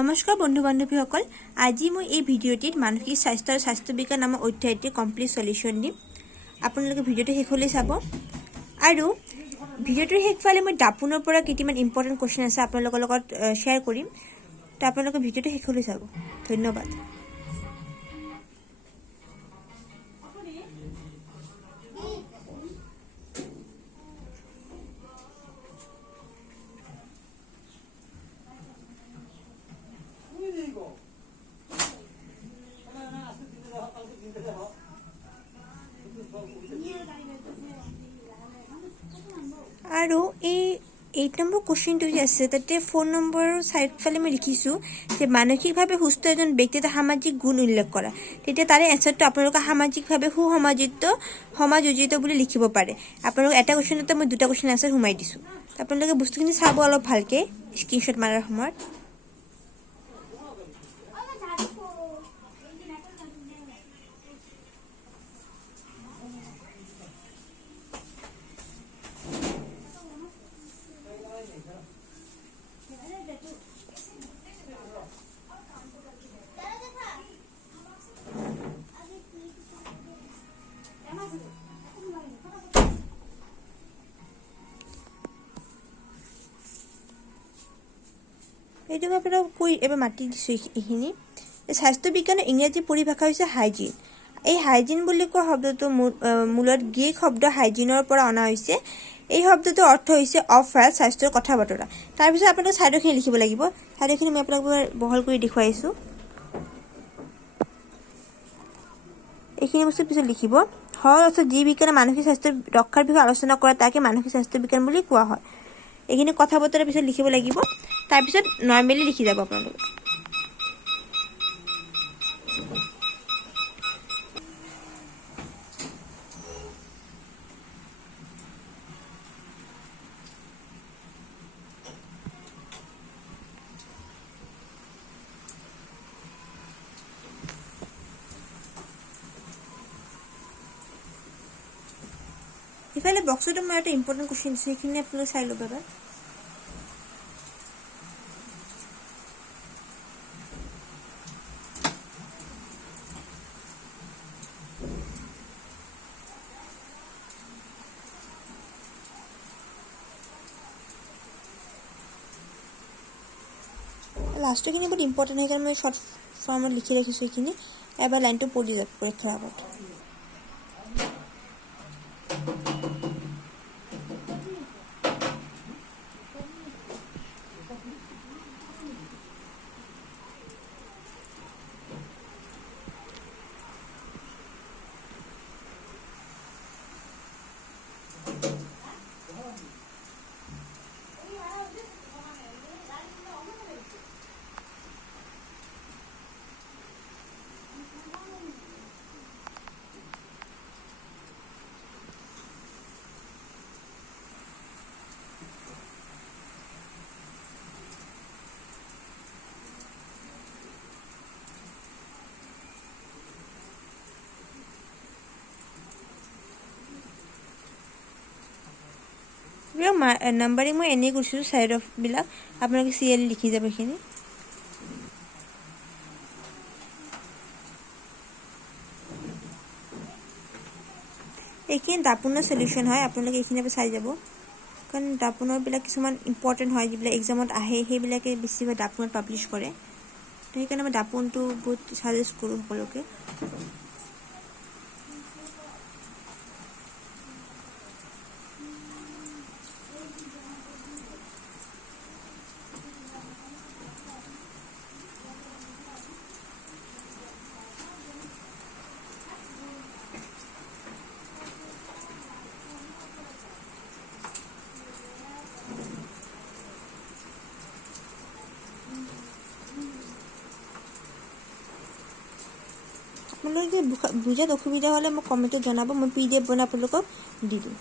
নমস্কাৰ বন্ধু বান্ধৱীসকল, আজি মই এই ভিডিঅ'টিত মানসিক স্বাস্থ্য আৰু স্বাস্থ্য বিজ্ঞান নামৰ অধ্যায়টিৰ কমপ্লিট সলিউশন দিম। আপোনালোকে ভিডিঅ'টো শেষলৈ চাব আৰু ভিডিঅ'টোৰ শেষফালে মই দাপোনৰ পৰা কেইটামান ইম্পৰ্টেণ্ট কোৱেশ্চন আছে আপোনালোকৰ লগত শ্বেয়াৰ কৰিম। তো আপোনালোকে ভিডিঅ'টো শেষলৈ চাব। ধন্যবাদ। আৰু এই 8 নম্বৰ কোৱেশ্চনটো যে আছে তাতে 4 নম্বৰৰ সাইডফালে মই লিখিছোঁ যে মানসিকভাৱে সুস্থ এজন ব্যক্তিৰ সামাজিক গুণ উল্লেখ কৰা। তেতিয়া তাৰে এনসাৰটো আপোনালোকে সামাজিকভাৱে সমাযোজিত বুলি লিখিব পাৰে। আপোনালোকে এটা কোৱেশ্চনতে মই দুটা কোৱেশ্চন আনসাৰ সোমাই দিছোঁ। আপোনালোকে বস্তুখিনি চাব অলপ ভালকে স্ক্ৰীনশ্বট মাৰাৰ সময়ত। এইটো মই আপোনাক কৈ এবাৰ মাতি দিছোঁ। এইখিনি স্বাস্থ্য বিজ্ঞানৰ ইংৰাজী পৰিভাষা হৈছে হাইজিন। এই হাইজিন বুলি কোৱা শব্দটো মূলত গ্ৰীক শব্দ হাইজিনৰ পৰা অনা হৈছে। এই শব্দটোৰ অৰ্থ হৈছে অফ হেল্থ, স্বাস্থ্যৰ কথা বতৰা। তাৰপিছত আপোনালোকে চাইডৰখিনি লিখিব লাগিব। চাইডৰখিনি মই আপোনালোকক বহল কৰি দেখুৱাইছোঁ। এইখিনি বস্তু পিছত লিখিব। সহজ অৰ্থত যি বিজ্ঞানে মানসিক স্বাস্থ্য ৰক্ষাৰ বিষয়ে আলোচনা কৰে তাকে মানসিক স্বাস্থ্য বিজ্ঞান বুলি কোৱা হয়। এইখিনি কথা বতৰাৰ পিছত লিখিব লাগিব। তাৰপিছত নৰ্মেলি লিখি যাব আপোনালোকে। ইফালে বক্সটো মই এটা ইম্পৰ্টেণ্ট কোৱেশ্চন দিছোঁ, সেইখিনি আপোনালোকে চাই ল'ব এবাৰ। লাষ্টৰখিনি বহুত ইম্পৰ্টেণ্ট, সেইকাৰণে মই শ্বৰ্ট ফৰ্মত লিখি ৰাখিছোঁ। এইখিনি এবাৰ লাইনটো পঢ়ি যাওক পৰীক্ষাৰ আগত। নাম্বাৰিং মই এনেই কৰিছোঁ চাইড অফবিলাক, আপোনালোকে চিৰিয়েলি লিখি যাব এইখিনি। এইখিনি দাপোনৰ সলিউশ্যন হয়, আপোনালোকে এইখিনি চাই যাব। কাৰণ দাপোনৰবিলাক কিছুমান ইম্পৰ্টেণ্ট হয়, যিবিলাক এক্সামত আহে সেইবিলাকে বেছিভাগ দাপোনত পাব্লিছ কৰে। তো সেইকাৰণে মই দাপোনটো বহুত ছাজেষ্ট কৰোঁ সকলোকে। আপোনালোকে বুজাত অসুবিধা হ'লে মোক কমেণ্টত জনাব, মই PDF বনাই আপোনালোকক দি দিম।